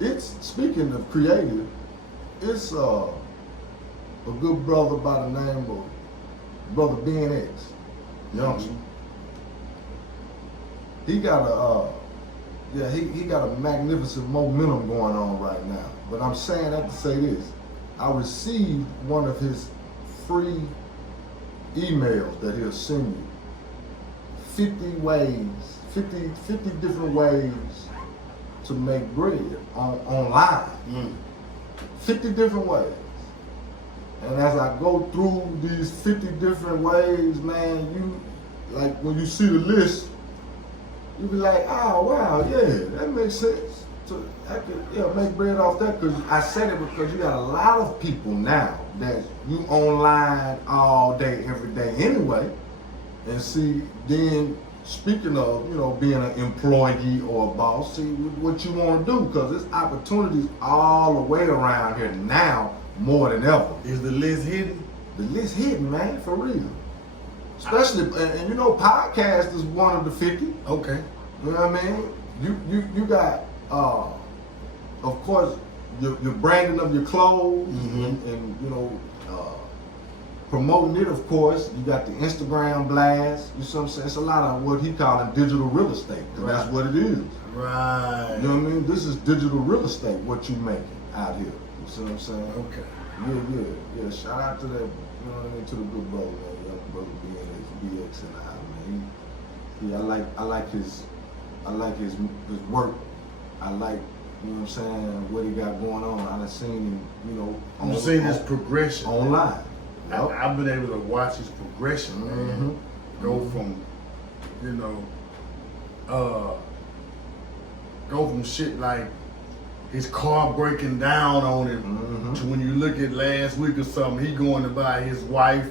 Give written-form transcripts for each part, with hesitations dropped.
it's speaking of creative, it's a good brother by the name of Brother BNX Youngster. He got he got a magnificent momentum going on right now. But I'm saying that to say this. I received one of his free emails that he'll send you. 50 different ways to make bread online. 50 different ways. And as I go through these 50 different ways, man, you, like when you see the list, you be like, oh wow, yeah, that makes sense. So I could make bread off that, because I said it because you got a lot of people now that you online all day, every day anyway. And see, then speaking of, being an employee or a boss, see what you want to do, because there's opportunities all the way around here now more than ever. Is the list hidden? The list hidden, man, for real. Especially, and podcast is one of the 50. Okay. You know what I mean? You got, of course, your branding of your clothes, and promoting it, of course. You got the Instagram blast. You see what I'm saying? It's a lot of what he calling digital real estate. Right. That's what it is. Right. You know what I mean? This is digital real estate, what you making out here. You see what I'm saying? Okay. Yeah. Shout out to that, to the good brother, man. Young brother BX and I, man. I like his work. I like, what I'm saying, what he got going on. I done seen him, You've seen his progression online. Yep. I've been able to watch his progression, man. Go from, go from shit like his car breaking down on him to when you look at last week or something, he going to buy his wife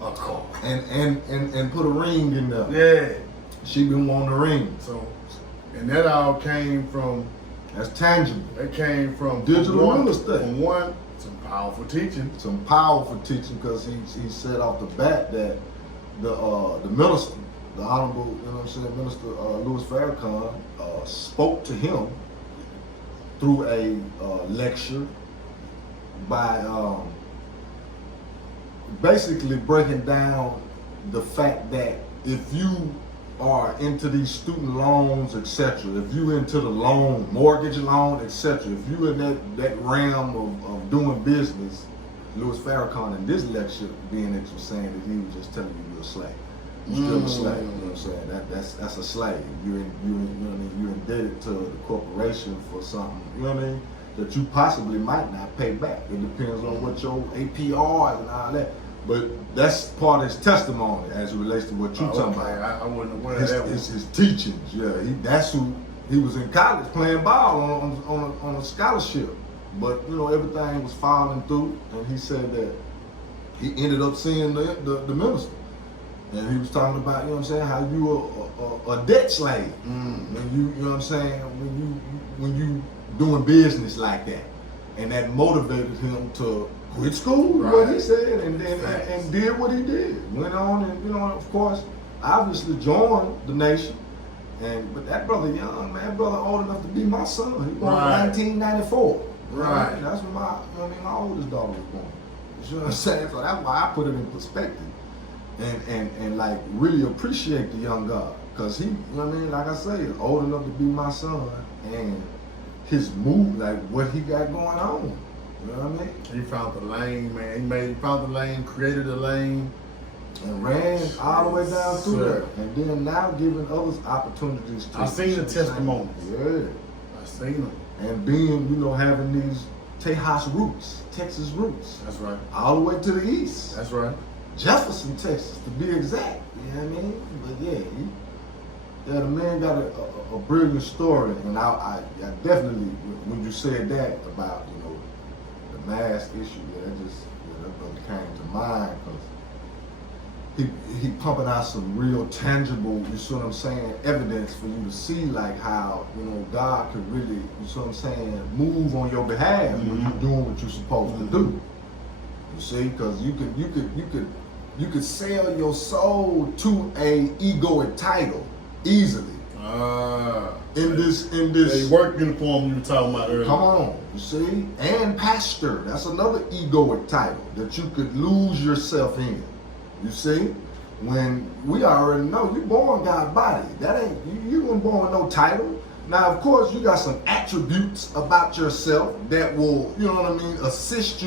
a car. And put a ring in there. Yeah. She been wanting a ring. So, and that all came from, that's tangible. That came from digital real estate. From one, some powerful teaching. Some powerful teaching, because he said off the bat that the minister, the Honorable, Minister Louis Farrakhan spoke to him through a lecture by basically breaking down the fact that if you are into these student loans, etc., if you into the mortgage loan, etc., if you in that realm of doing business, Louis Farrakhan in this lecture, BNX was saying that he was just telling you you're a slave. You're still a slave, you know what I'm saying? That's a slave. You're indebted to the corporation for something, you know what I mean, that you possibly might not pay back. It depends on what your APR and all that. But that's part of his testimony as it relates to what you're talking about. I wasn't aware of that. His teachings, yeah. That's who he was in college playing ball on a scholarship. But everything was falling through, and he said that he ended up seeing the minister. And he was talking about, how you a debt slave. And you know what I'm saying, when you doing business like that. And that motivated him to quit school, right. What he said, and did what he did. Went on and, of course, obviously joined the nation. But that brother young, man, that brother old enough to be my son. He born in 1994. Right. That's when my oldest daughter was born. You know what I'm saying? So that's why I put it in perspective. And like really appreciate the young God. Cause he, like I say, is old enough to be my son, and his move, like what he got going on. You know what I mean? He found the lane, man. He found the lane, created a lane, and ran all the way down through there. And then now giving others opportunities to. I seen the testimonies. Yeah. I seen them. And being, having these Tejas roots, Texas roots. That's right. All the way to the east. That's right. Jefferson, Texas, to be exact. You know what I mean? But yeah, the man got a brilliant story, and I definitely, when you said that about the mask issue, that brother came to mind, because he pumping out some real tangible, you see what I'm saying, evidence for you to see like how God could really, you see what I'm saying, move on your behalf when you're doing what you're supposed to do. You see, because you could sell your soul to a egoic title easily. in this They work uniform you were talking about earlier. Come on, you see? And pastor, that's another egoic title that you could lose yourself in. You see? When we already know you born God's body. That ain't you weren't born with no title. Now of course you got some attributes about yourself that will, you know what I mean, assist you